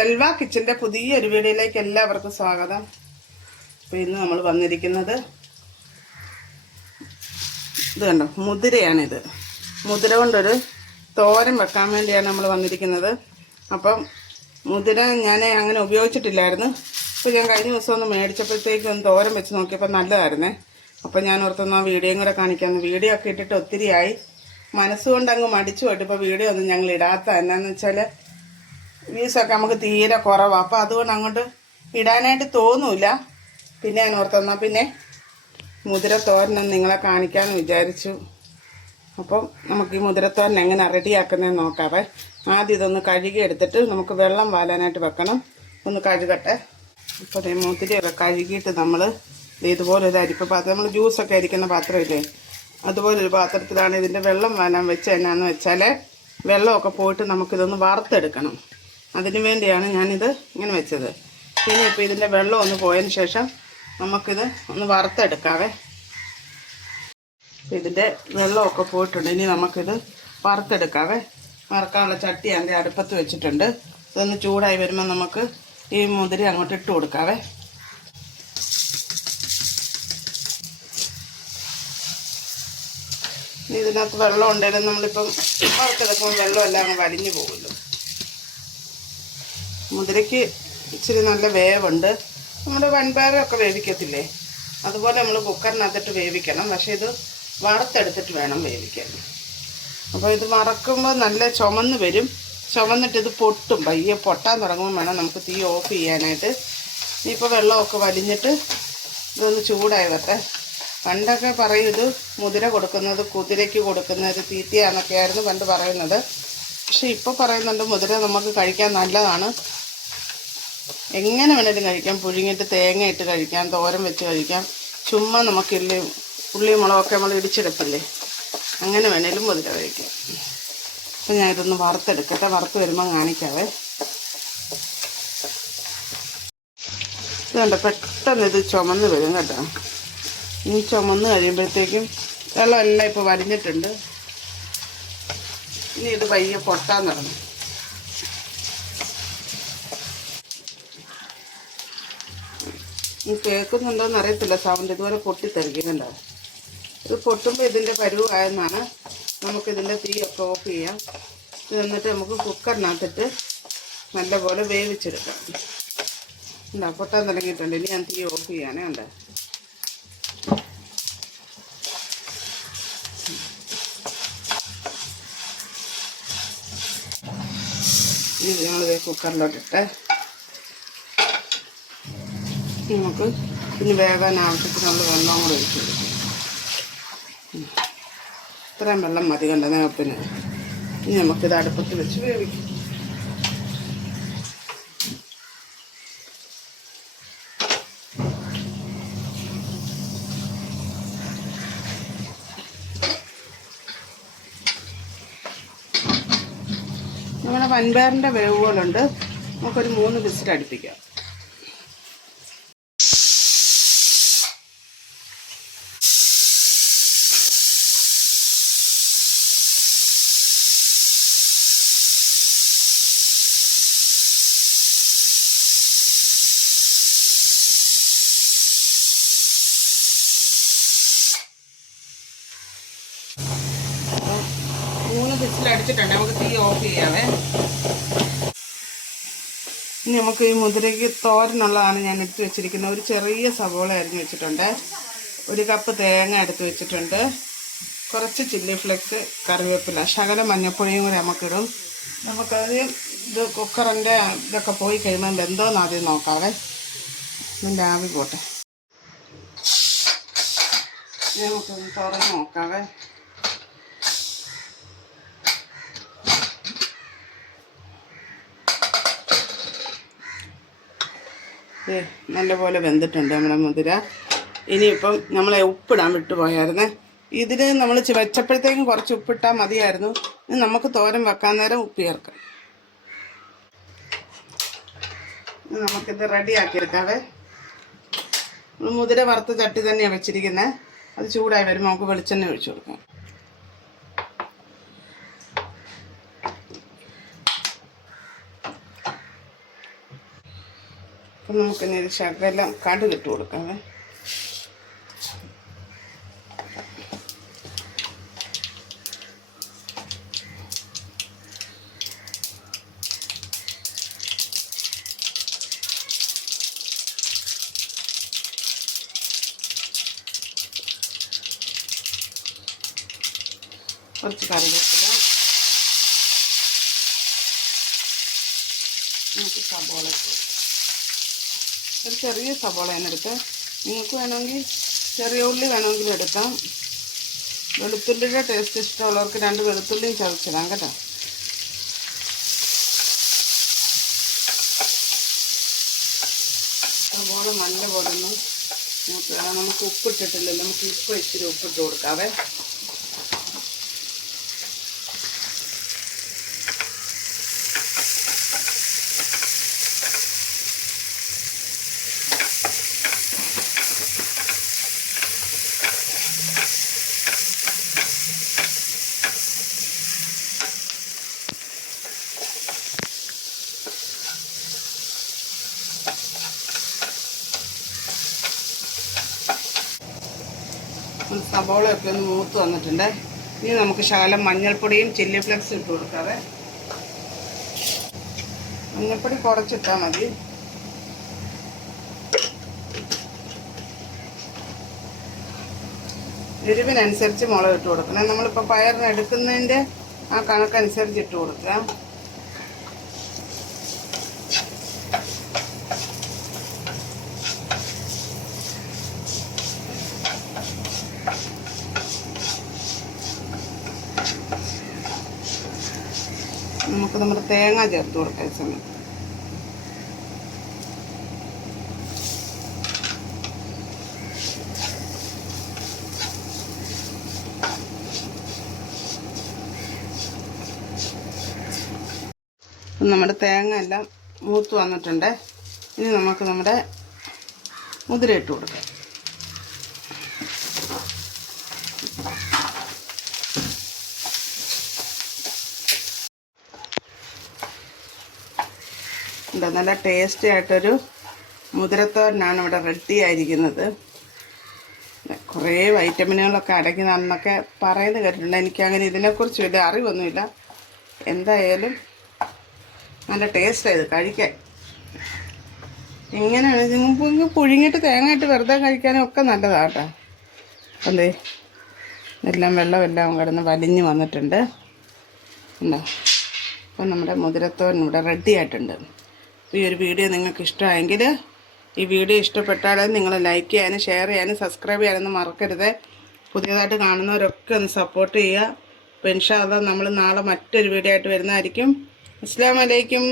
സെൽവ കിച്ചൻ്റെ പുതിയൊരു വീഡിയോയിലേക്ക് എല്ലാവർക്കും സ്വാഗതം. അപ്പോൾ ഇന്ന് നമ്മൾ വന്നിരിക്കുന്നത് ഇത് കണ്ടോ, മുതിരയാണിത്. മുതിര കൊണ്ടൊരു തോരൻ വെക്കാൻ വേണ്ടിയാണ് നമ്മൾ വന്നിരിക്കുന്നത്. അപ്പം മുതിര ഞാൻ അങ്ങനെ ഉപയോഗിച്ചിട്ടില്ലായിരുന്നു. അപ്പോൾ ഞാൻ കഴിഞ്ഞ ദിവസം ഒന്ന് മേടിച്ചപ്പോഴത്തേക്കും ഒന്ന് തോരൻ വെച്ച് നോക്കിയപ്പോൾ നല്ലതായിരുന്നേ. അപ്പോൾ ഞാൻ ഓർത്തൊന്ന് ആ വീഡിയോയും കൂടെ കാണിക്കാമെന്ന്. വീഡിയോ ഒക്കെ ഇട്ടിട്ട് ഒത്തിരിയായി, മനസ്സുകൊണ്ട് അങ്ങ് മടിച്ചു പോയിട്ട് ഇപ്പോൾ വീഡിയോ ഒന്നും ഞങ്ങൾ ഇടാത്ത. എന്നാന്ന് വെച്ചാൽ വ്യൂസൊക്കെ നമുക്ക് തീരെ കുറവാണ്. അപ്പോൾ അതുകൊണ്ട് അങ്ങോട്ട് ഇടാനായിട്ട് തോന്നില്ല. പിന്നെ ഞാൻ ഓർത്തെന്നാൽ പിന്നെ മുതിര തോരൻ നിങ്ങളെ കാണിക്കാമെന്ന് വിചാരിച്ചു. അപ്പം നമുക്ക് ഈ മുതിരത്തോരൻ എങ്ങനെ റെഡിയാക്കുന്നതെന്ന് നോക്കാവേ. ആദ്യം ഇതൊന്ന് കഴുകി എടുത്തിട്ട് നമുക്ക് വെള്ളം വാലാനായിട്ട് വെക്കണം. ഒന്ന് കഴുകട്ടെ. ഇപ്പോൾ ഈ മുതിരയൊക്കെ കഴുകിയിട്ട് നമ്മൾ ഇതുപോലൊരു അരിപ്പ് പാത്രം, നമ്മൾ ജ്യൂസൊക്കെ അരിക്കുന്ന പാത്രമില്ലേ, അതുപോലൊരു പാത്രത്തിലാണ് ഇതിൻ്റെ വെള്ളം വാലാൻ വെച്ച്. എന്നാന്ന് വെച്ചാൽ വെള്ളമൊക്കെ പോയിട്ട് നമുക്കിതൊന്ന് വറുത്തെടുക്കണം. അതിനു വേണ്ടിയാണ് ഞാനിത് ഇങ്ങനെ വെച്ചത്. പിന്നെ ഇപ്പോൾ ഇതിൻ്റെ വെള്ളം ഒന്ന് പോയതിന് ശേഷം നമുക്കിത് ഒന്ന് വറുത്തെടുക്കാവേ. ഇതിൻ്റെ വെള്ളമൊക്കെ പോയിട്ടുണ്ട്. ഇനി നമുക്കിത് വറുത്തെടുക്കാവേ. വറുക്കാനുള്ള ചട്ടി അതിൻ്റെ അടുപ്പത്ത് വെച്ചിട്ടുണ്ട്. ഇതൊന്ന് ചൂടായി വരുമ്പോൾ നമുക്ക് ഈ മുതിര അങ്ങോട്ട് ഇട്ട് കൊടുക്കാവേ. ഇതിനകത്ത് വെള്ളം ഉണ്ടെങ്കിലും നമ്മളിപ്പം വറുത്തെടുക്കുമ്പോൾ വെള്ളമെല്ലാം അങ്ങ് വലിഞ്ഞു പോകുമല്ലോ. മുതിരയ്ക്ക് ഇച്ചിരി നല്ല വേവുണ്ട്. നമ്മൾ വൻപയറൊക്കെ വേവിക്കത്തില്ലേ, അതുപോലെ നമ്മൾ കുക്കറിനകത്തിട്ട് വേവിക്കണം. പക്ഷേ ഇത് വറുത്തെടുത്തിട്ട് വേണം വേവിക്കാൻ. അപ്പോൾ ഇത് വറക്കുമ്പോൾ നല്ല ചുമന്ന് വരും. ചുമന്നിട്ട് ഇത് പൊട്ടും. പയ്യെ പൊട്ടാൻ തുടങ്ങുമ്പോൾ വേണം നമുക്ക് തീ ഓഫ് ചെയ്യാനായിട്ട്. ഇനിയിപ്പോൾ വെള്ളമൊക്കെ വലിഞ്ഞിട്ട് ഇതൊന്ന് ചൂടായി വരട്ടെ. പണ്ടൊക്കെ പറയും ഇത് മുതിര കൊടുക്കുന്നത് കുതിരയ്ക്ക് കൊടുക്കുന്നത് തീറ്റയാണെന്നൊക്കെയായിരുന്നു പണ്ട് പറയുന്നത്. പക്ഷെ ഇപ്പോൾ പറയുന്നുണ്ട് മുതിര നമുക്ക് കഴിക്കാൻ നല്ലതാണ്. എങ്ങനെ വേണേലും കഴിക്കാം. പുഴുങ്ങിയിട്ട് തേങ്ങ ഇട്ട് കഴിക്കാം, തോരൻ വെച്ച് കഴിക്കാം, ചുമ്മാ നമുക്കില്ലേ ഉള്ളി മുളകൊക്കെ നമ്മൾ ഇടിച്ചെടുപ്പില്ലേ, അങ്ങനെ വേണേലും മുതിര കഴിക്കാം. അപ്പം ഞാനിതൊന്ന് വറുത്തെടുക്കട്ടെ. വറുത്ത് വരുമ്പോൾ കാണിക്കാവേ. ഇതുണ്ട്, പെട്ടെന്ന് ഇത് ചുമന്ന് വരും കേട്ടോ. ഈ ചുമന്ന് കഴിയുമ്പോഴത്തേക്കും വെള്ളമെല്ലാം ഇപ്പോൾ വലിഞ്ഞിട്ടുണ്ട്. ഇനി ഇത് പയ്യെ പൊട്ടാൻ തുടങ്ങും. കേൾക്കുന്നുണ്ടോയെന്ന് അറിയത്തില്ല സൗണ്ട്. ഇതുപോലെ പൊട്ടിത്തെറിക്കുന്നുണ്ടാവും. ഇത് പൊട്ടുമ്പോൾ ഇതിൻ്റെ പരുവായെന്നാണ്. നമുക്കിതിൻ്റെ തീയൊക്കെ ഓഫ് ചെയ്യാം. എന്നിട്ട് നമുക്ക് കുക്കറിനകത്തിട്ട് നല്ലപോലെ വേവിച്ചെടുക്കാം. ഉണ്ടാ പൊട്ടാൻ തുടങ്ങിയിട്ടുണ്ട്. ഇനി ഞാൻ തീ ഓഫ് ചെയ്യാനേ ഉണ്ട്. ഇത് ഞങ്ങളിത് കുക്കറിലോട്ടിട്ട് നമുക്ക് ഇനി വേകാൻ ആവശ്യത്തിന് നമ്മൾ വെള്ളം കൂടെ ഒഴിച്ച് കൊടുക്കും. ഇത്രയും വെള്ളം മതി കണ്ട നേരത്തിന്. ഇനി നമുക്കിത് അടുപ്പത്ത് വെച്ച് വേവിക്കും. നമ്മുടെ വൻപയറിൻ്റെ വേവ് പോലുണ്ട്. നമുക്കൊരു 3 വിസിൽ അടുപ്പിക്കാം. വിസിലടിച്ചിട്ടുണ്ട്. നമുക്ക് തീ ഓഫ് ചെയ്യാവേ. ഇനി നമുക്ക് ഈ മുതിരയ്ക്ക് തോരനുള്ളതാണ് ഞാൻ എടുത്ത് വെച്ചിരിക്കുന്നത്. ഒരു ചെറിയ സവോള അരിഞ്ഞ് വെച്ചിട്ടുണ്ട്. 1 കപ്പ് തേങ്ങ എടുത്ത് വെച്ചിട്ടുണ്ട്. കുറച്ച് ചില്ലി ഫ്ലെക്സ്, കറിവേപ്പില, ശകലം മഞ്ഞൾപ്പൊടിയും കൂടി നമുക്കിടും. നമുക്കത് ഇത് കുക്കറിൻ്റെ ഇതൊക്കെ പോയി കഴിയുമ്പോൾ വെന്തോന്ന് ആദ്യം നോക്കാവേ. ഇതിൻ്റെ ആവി പോട്ടെ. നമുക്കൊന്ന് തുറന്ന് നോക്കാവേ. നല്ലപോലെ വെന്തിട്ടുണ്ട് നമ്മുടെ മുതിര. ഇനിയിപ്പം നമ്മളെ ഉപ്പിടാൻ വിട്ടുപോയായിരുന്നേ. ഇതിൽ നമ്മൾ വെച്ചപ്പോഴത്തേക്കും കുറച്ച് ഉപ്പിട്ടാൽ മതിയായിരുന്നു. നമുക്ക് തോരൻ വെക്കാൻ നേരം ഉപ്പ് ചേർക്കാം. നമുക്കിത് റെഡിയാക്കിയെടുക്കാവേ. മുതിര വറുത്ത ചട്ടി തന്നെയാണ് വെച്ചിരിക്കുന്നത്. അത് ചൂടായി വരുമ്പോൾ നമുക്ക് വെളിച്ചെണ്ണ ഒഴിച്ചു കൊടുക്കാം. അപ്പം നമുക്കിനി ഒരു ശകലം കടുക് ഇട്ട് കൊടുക്കാമേ. കുറച്ച് കറിവേപ്പില, നമുക്ക് സബോള ഇട്ട്, ഒരു ചെറിയ സബോളയാണ് എടുത്ത്. നിങ്ങൾക്ക് വേണമെങ്കിൽ ചെറിയ ഉള്ളി വേണമെങ്കിലും എടുക്കാം. വെളുത്തുള്ളിയുടെ ടേസ്റ്റ് ഇഷ്ടമുള്ളവർക്ക് 2 വെളുത്തുള്ളിയും ചതച്ചിടാം കേട്ടോ. സബോള നല്ലപോലെ ഒന്ന് നമുക്ക് ഉപ്പിട്ടിട്ടില്ലല്ലോ, നമുക്ക് ഇപ്പോൾ ഇച്ചിരി ഉപ്പിട്ട് കൊടുക്കാവേ. സബോളയൊക്കെ ഒന്ന് മൂത്ത് വന്നിട്ടുണ്ട്. ഇനി നമുക്ക് ശകലം മഞ്ഞൾപ്പൊടിയും ചില്ലി ഫ്ലെക്സും ഇട്ട് കൊടുക്കാതെ. മഞ്ഞൾപ്പൊടി കുറച്ചിട്ടാൽ മതി. എരിവിനനുസരിച്ച് മുളക് ഇട്ട് കൊടുക്കണം. നമ്മളിപ്പോൾ പയറിന് എടുക്കുന്നതിൻ്റെ ആ കണക്കനുസരിച്ച് ഇട്ട് കൊടുക്കുക. നമുക്ക് നമ്മുടെ തേങ്ങ ചേർത്ത് കൊടുക്കാൻ സമയം. നമ്മുടെ തേങ്ങ എല്ലാം മൂത്ത് വന്നിട്ടുണ്ട്. ഇനി നമുക്ക് നമ്മുടെ മുതിര ഇട്ട് കൊടുക്കാം. നല്ല ടേസ്റ്റി ആയിട്ടൊരു മുതിരത്തോരനാണ് ഇവിടെ റെഡി ആയിരിക്കുന്നത്. കുറേ വൈറ്റമിനുകളൊക്കെ അടങ്ങിയതാണെന്നൊക്കെ പറയുന്നത് കേട്ടിട്ടുണ്ട്. എനിക്കങ്ങനെ ഇതിനെക്കുറിച്ച് വലിയ അറിവൊന്നുമില്ല. എന്തായാലും നല്ല ടേസ്റ്റായത് കഴിക്കാൻ. എങ്ങനെയാണ് നിങ്ങൾക്ക് പുഴുങ്ങിയിട്ട് തേങ്ങയിട്ട് വെറുതെ കഴിക്കാനും ഒക്കെ നല്ലതാണ് കേട്ടോ. അല്ലേ, എല്ലാം വെള്ളമെല്ലാം കിടന്ന് വലിഞ്ഞ് വന്നിട്ടുണ്ട്. ഉണ്ടോ? അപ്പം നമ്മുടെ മുതിരത്തോരൻ ഇവിടെ റെഡി ആയിട്ടുണ്ട്. ഈ ഒരു വീഡിയോ നിങ്ങൾക്ക് ഇഷ്ടമായെങ്കിൽ, ഈ വീഡിയോ ഇഷ്ടപ്പെട്ടാൽ നിങ്ങൾ ലൈക്ക് ചെയ്യാനും ഷെയർ ചെയ്യാനും സബ്സ്ക്രൈബ് ചെയ്യാനൊന്നും മറക്കരുത്. പുതിയതായിട്ട് കാണുന്നവരൊക്കെ ഒന്ന് സപ്പോർട്ട് ചെയ്യുക. അപ്പോൾ ഇൻഷാ അല്ലാഹ് നമ്മൾ നാളെ മറ്റൊരു വീഡിയോ ആയിട്ട് വരുന്നതായിരിക്കും. അസ്സലാമു അലൈക്കും.